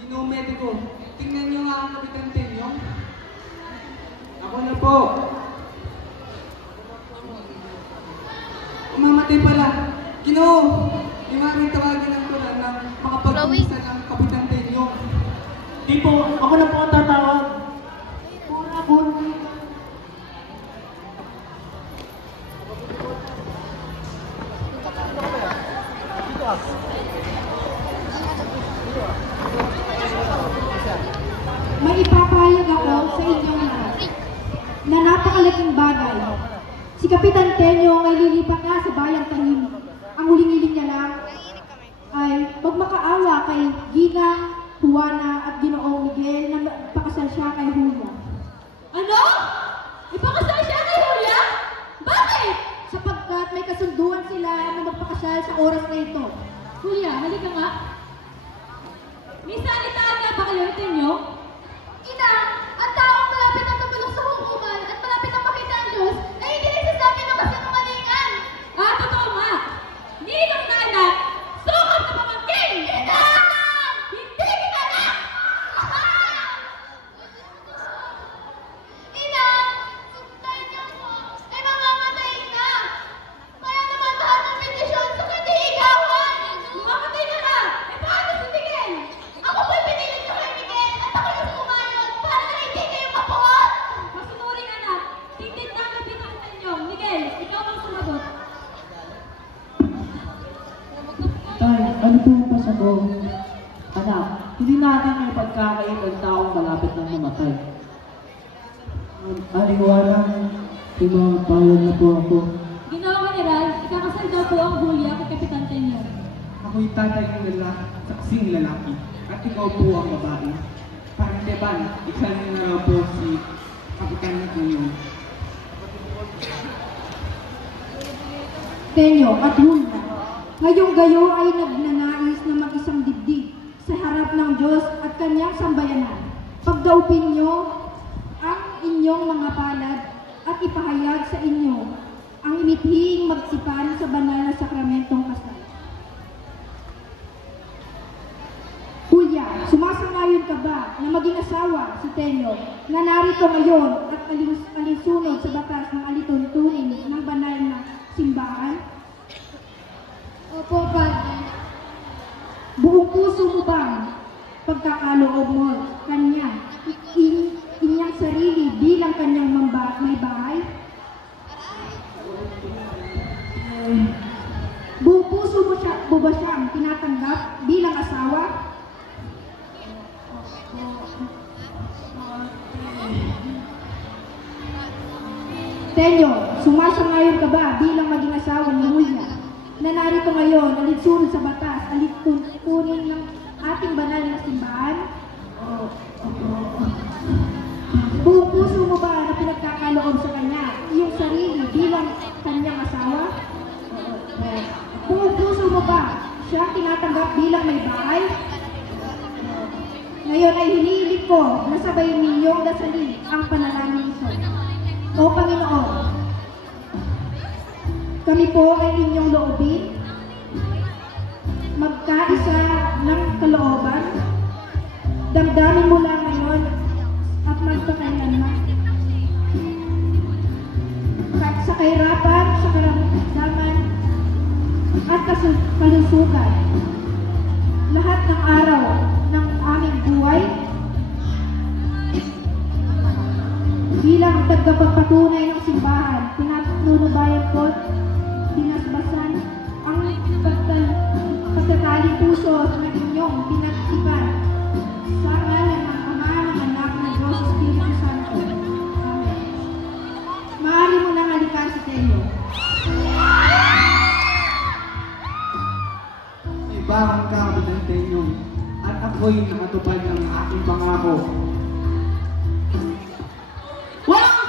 Ginong mediko, tingnan niyo nga ang Kapitan Tenyong. Ako na po. Umamatay pala. Ginoo, di maaaring tawagin ang tulan na makapagpumisa ng Kapitan Tenyong. Di po, ako na po ang tatawag. Pura po. May ipapahayag ako sa inyong lahat na napakalaking bagay. Si Kapitan Tenyong ay lilipat na sa bayang Tahimik. Ang huling-hiling niya lang ay magmakaawa kay Ginang, Juana at Ginoong Miguel na magpakasal siya kay Julia. Ano? Ipakasal siya kay Julia? Bakit? Sapagkat may kasunduan sila na magpakasal sa oras na ito. Julia, halika nga. May salitaan nga ba kayo ito niyo? Ina, ang taong malapit ang tumulong sa hukuman at malapit ang makita ang Diyos ay hindi nagsasabi ng kasinungalingan. Ah, totoo nga. Ninong na anak, sukat na pamangkin! Ina! Hindi kita anak! Ina, sundan niyo po. Ay mamamatay na. Kaya naman lahat ng petisyon sa katihigawan. Mamatay na na! Eh, paano si Miguel? Ako po'y pinilit ko kay Miguel at ako yung sumayon para na hindi kayo mapuot. Masunuring anak, tingtin na ang kapitan ninyo. Miguel, ikaw ang sumagot. Tay, ano po ang pasago? Anak, hindi natin may pagkakait ang taong malapit ng mamatay. Aliwala, tumapayag na po ako. Ginoong General, ikakasal daw po ang Julia kay Kapitan Tenyo. Ako'y tatay ng lalaki, saksing lalaki, at ikaw po ang babae. Parang Teban, ikaw na raw po si Kapitan Tenyong. Tenyo at Julia, ngayong gayo ay nagnanais na mag-isang dibdib sa harap ng Diyos at kanyang sambayanan. Pagdaupin niyo ang inyong mga palad at ipahayag sa inyo ang imithing magsipan sa banal na sakramentong kasal. Julia, sumasangayon ka ba na maging asawa si Tenyo na narito ngayon at alinsunod sa batas ng alituntunin ng banal na simbahan? Opo, Padre. Buong puso mo bang pagkakaloob mo kanya, inyang sarili bilang kanyang may bahay? Buong puso mo ba siyang tinatanggap bilang asawa? Tenyo, sumasangayon ka ba bilang maging asawa ni Julia na narito ngayon, alinsunod sa batas, alituntunin ng ating banal na simbahan? Buong puso mo ba na pinagkakaloob sa kanya, iyong sarili bilang kanyang asawa? Buong puso mo ba siya tinatanggap bilang may bahay? Ngayon ay hinihiling ko na sabayin ninyong dasalin ang panalangin ito. O Panginoon, kami po ay inyong loobin, magkaisa ng kalooban, damdamin mo lang ngayon at magpakailanman. Sa kahirapan, sa karamdaman, at kalusugan, lahat ng araw ng aming buhay, bilang tagapagpatunay ng simbahan, pinatunubayan ko, binasbasan ang pagtataling puso ng inyong pinagtipan sa ngalan ng Ama, ng Anak, ng Diyos, Espiritu Santo. Amen. Maaari mo nang halikan si Tenyo. Ibang Kapitan Tenyong, at ako'y nakatupad ng aking pangako. Walang